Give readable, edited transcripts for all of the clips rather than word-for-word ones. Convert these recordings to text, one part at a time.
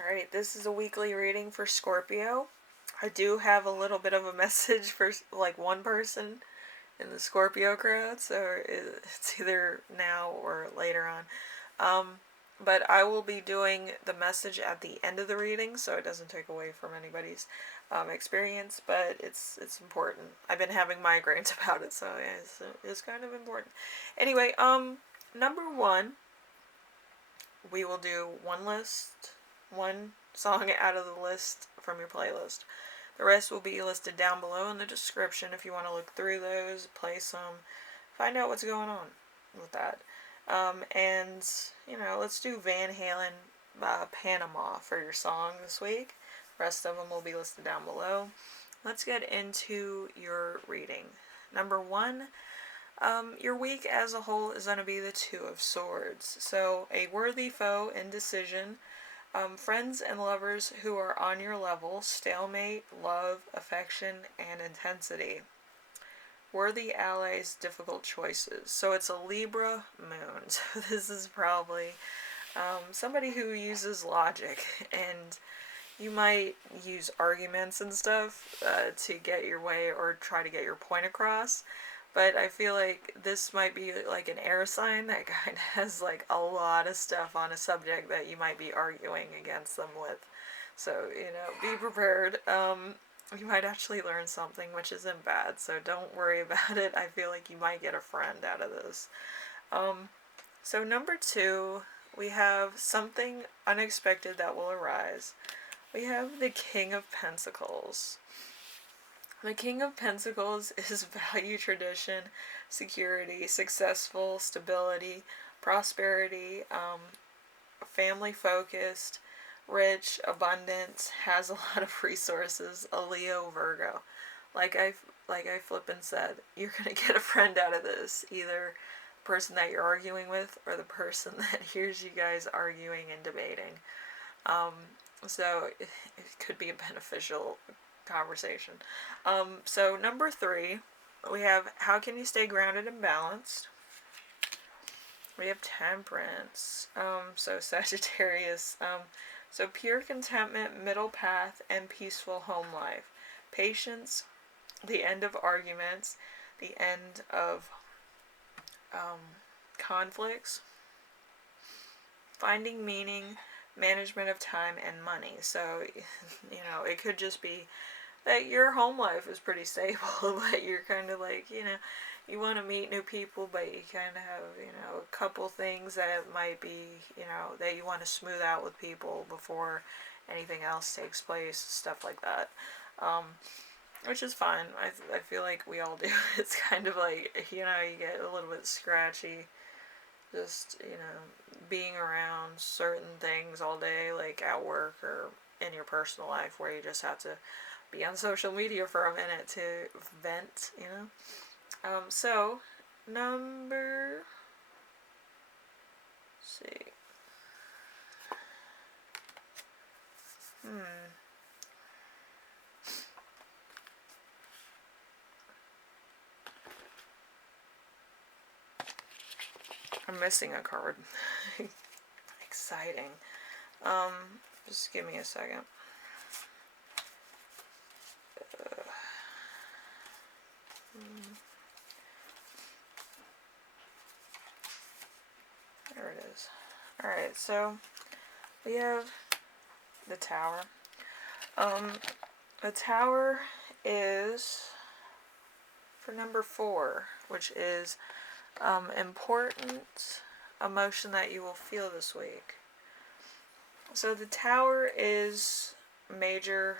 Alright, this is a weekly reading for Scorpio. I do have a little bit of a message for like one person in the Scorpio crowd, so it's either now or later on. But I will be doing the message at the end of the reading, so it doesn't take away from anybody's experience, but it's important. I've been having migraines about it, so yeah, it's kind of important. Anyway, number one, we will do one song out of the list from your playlist. The rest will be listed down below in the description if you want to look through those, play some, find out what's going on with that. And, let's do Van Halen Panama for your song this week. The rest of them will be listed down below. Let's get into your reading. Number one, your week as a whole is going to be the Two of Swords. So, a worthy foe, indecision, friends and lovers who are on your level, stalemate, love, affection, and intensity. Worthy allies, difficult choices. So it's a Libra moon. So this is probably somebody who uses logic, and you might use arguments and stuff to get your way or try to get your point across. But I feel like this might be like an air sign that kind of has like a lot of stuff on a subject that you might be arguing against them with. So, be prepared. You might actually learn something, which isn't bad, so don't worry about it. I feel like you might get a friend out of this. So number two, we have something unexpected that will arise. We have the King of Pentacles. The King of Pentacles is value, tradition, security, successful, stability, prosperity, family focused, rich, abundant, has a lot of resources, a Leo, Virgo. Like I flippin' said, you're gonna get a friend out of this. Either the person that you're arguing with or the person that hears you guys arguing and debating. So it could be a beneficial conversation. So number three, we have how can you stay grounded and balanced? We have Temperance. So Sagittarius. So pure contentment, middle path, and peaceful home life. Patience, the end of arguments, the end of conflicts, finding meaning, management of time, and money. So, it could just be that your home life is pretty stable, but you're kind of like, you want to meet new people, but you kind of have, a couple things that might be, that you want to smooth out with people before anything else takes place, stuff like that. Which is fine. I feel like we all do. It's kind of like, you get a little bit scratchy just, being around certain things all day, like at work or in your personal life, where you just have to be on social media for a minute to vent, So, number, let's see, I'm missing a card. Exciting. Just give me a second. There it is. Alright, so we have the Tower. The Tower is for number 4, which is important emotion that you will feel this week. So the Tower is major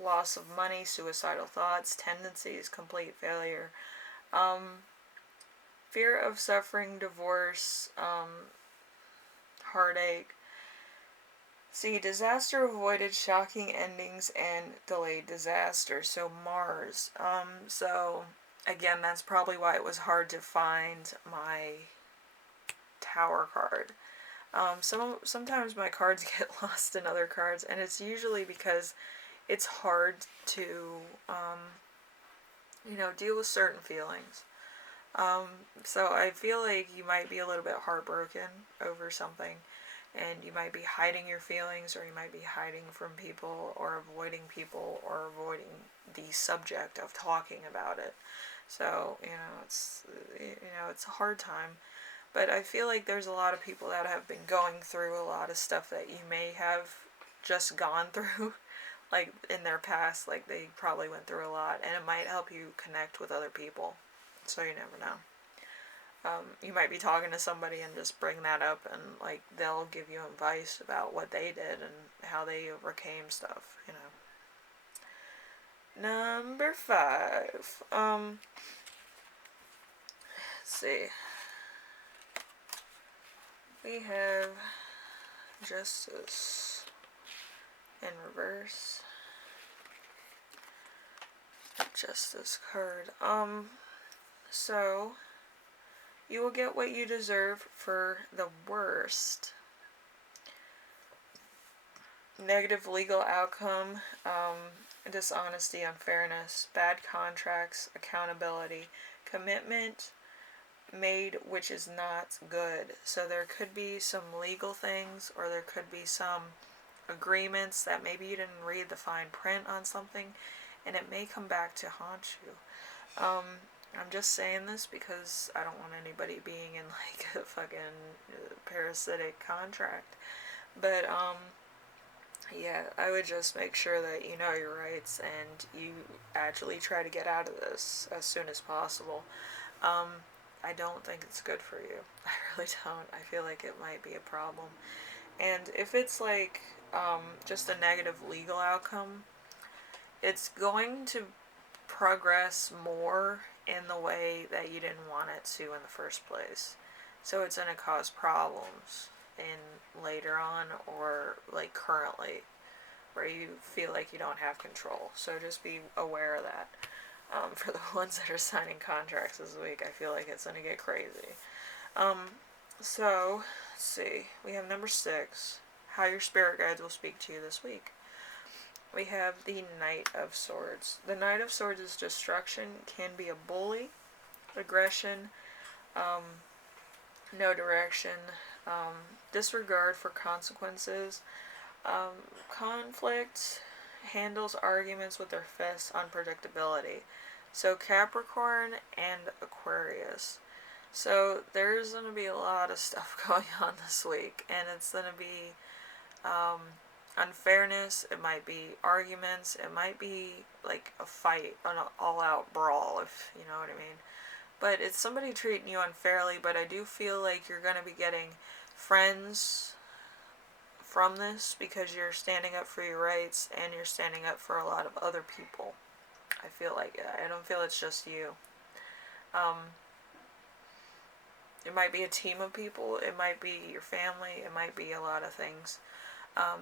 loss of money, suicidal thoughts, tendencies, complete failure, fear of suffering, divorce, heartache. See, disaster avoided, shocking endings, and delayed disaster. So Mars. So again, that's probably why it was hard to find my Tower card. Sometimes my cards get lost in other cards, and it's usually because it's hard to, deal with certain feelings. So I feel like you might be a little bit heartbroken over something, and you might be hiding your feelings, or you might be hiding from people, or avoiding the subject of talking about it. So, it's a hard time. But I feel like there's a lot of people that have been going through a lot of stuff that you may have just gone through, like in their past, like they probably went through a lot, and it might help you connect with other people. So you never know. You might be talking to somebody and just bring that up, and like they'll give you advice about what they did and how they overcame stuff. Number 5. Let's see. We have Justice in reverse. Justice card. So you will get what you deserve for the worst. Negative legal outcome, dishonesty, unfairness, bad contracts, accountability, commitment made which is not good. So there could be some legal things, or there could be some agreements that maybe you didn't read the fine print on something, and it may come back to haunt you. I'm just saying this because I don't want anybody being in like a fucking parasitic contract. But yeah, I would just make sure that you know your rights and you actually try to get out of this as soon as possible. I don't think it's good for you. I really don't. I feel like it might be a problem. And if it's like just a negative legal outcome, it's going to progress more in the way that you didn't want it to in the first place. So it's going to cause problems in later on, or like currently, where you feel like you don't have control. So just be aware of that. For the ones that are signing contracts this week, I feel like it's going to get crazy. So, let's see. We have number 6. How your spirit guides will speak to you this week. We have the Knight of Swords. The Knight of Swords is destruction, can be a bully, aggression, no direction, disregard for consequences, conflict, handles arguments with their fists, unpredictability. So Capricorn and Aquarius. So there's going to be a lot of stuff going on this week, and it's going to be unfairness, it might be arguments, it might be like a fight, an all-out brawl, if you know what I mean. But it's somebody treating you unfairly, but I do feel like you're going to be getting friends from this because you're standing up for your rights and you're standing up for a lot of other people. I feel like I don't feel it's just you. It might be a team of people, it might be your family, it might be a lot of things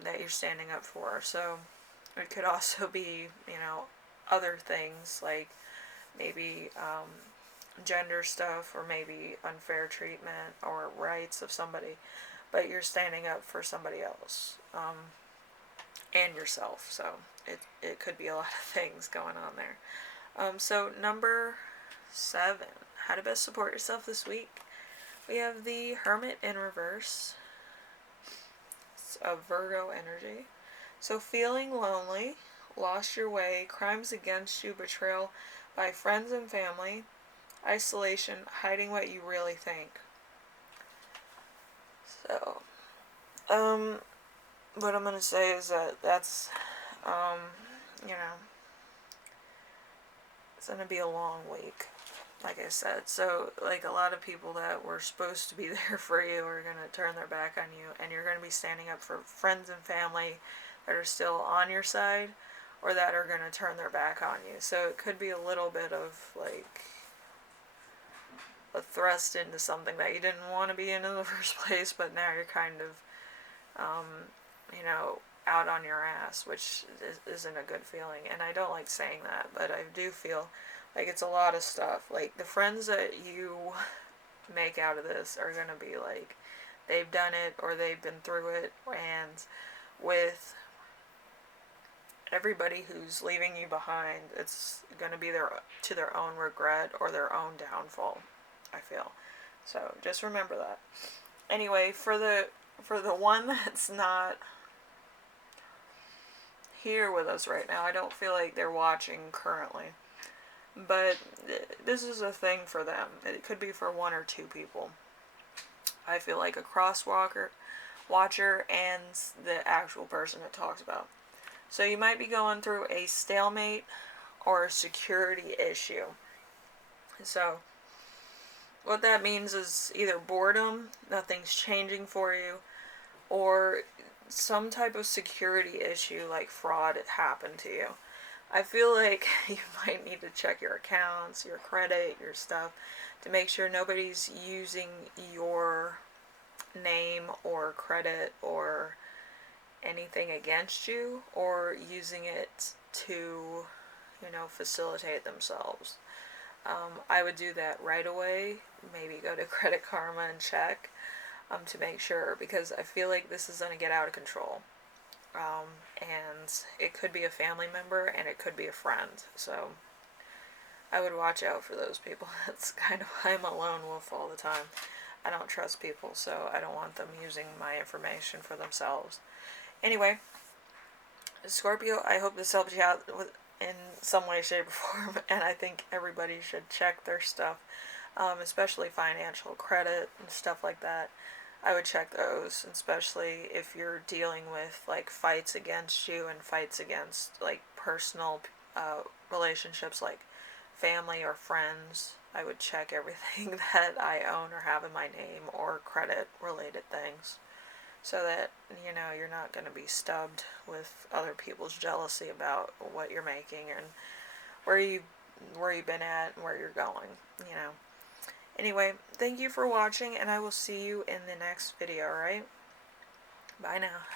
that you're standing up for. So it could also be, other things like maybe gender stuff, or maybe unfair treatment or rights of somebody, but you're standing up for somebody else and yourself. So it could be a lot of things going on there. So number 7, how to best support yourself this week. We have the Hermit in reverse. It's a Virgo energy. So feeling lonely, lost your way, crimes against you, betrayal by friends and family, isolation, hiding what you really think. So, what I'm going to say is that's, it's going to be a long week, like I said. So, like, a lot of people that were supposed to be there for you are going to turn their back on you, and you're going to be standing up for friends and family that are still on your side, or that are going to turn their back on you. So it could be a little bit of, like, a thrust into something that you didn't want to be in the first place, but now you're kind of, out on your ass, which isn't a good feeling. And I don't like saying that, but I do feel like it's a lot of stuff. Like, the friends that you make out of this are going to be like, they've done it or they've been through it, and with everybody who's leaving you behind, it's going to be to their own regret or their own downfall, I feel. So just remember that. Anyway, for the For the one that's not here with us right now, I don't feel like they're watching currently. But this is a thing for them. It could be for one or two people. I feel like a crosswalker, watcher, and the actual person it talks about. So you might be going through a stalemate or a security issue. So what that means is either boredom, nothing's changing for you, or some type of security issue like fraud happened to you. I feel like you might need to check your accounts, your credit, your stuff to make sure nobody's using your name or credit or anything against you or using it to, facilitate themselves. I would do that right away. Maybe go to Credit Karma and check to make sure, because I feel like this is going to get out of control. And it could be a family member and it could be a friend. So I would watch out for those people. That's kind of why I'm a lone wolf all the time. I don't trust people, so I don't want them using my information for themselves. Anyway, Scorpio, I hope this helped you out in some way, shape, or form, and I think everybody should check their stuff, especially financial credit and stuff like that. I would check those, especially if you're dealing with like fights against you and fights against like personal relationships like family or friends. I would check everything that I own or have in my name or credit related things so that you're not going to be stubbed with other people's jealousy about what you're making and where you where you've been at and where you're going. Anyway, thank you for watching, and I will see you in the next video, alright? Bye now.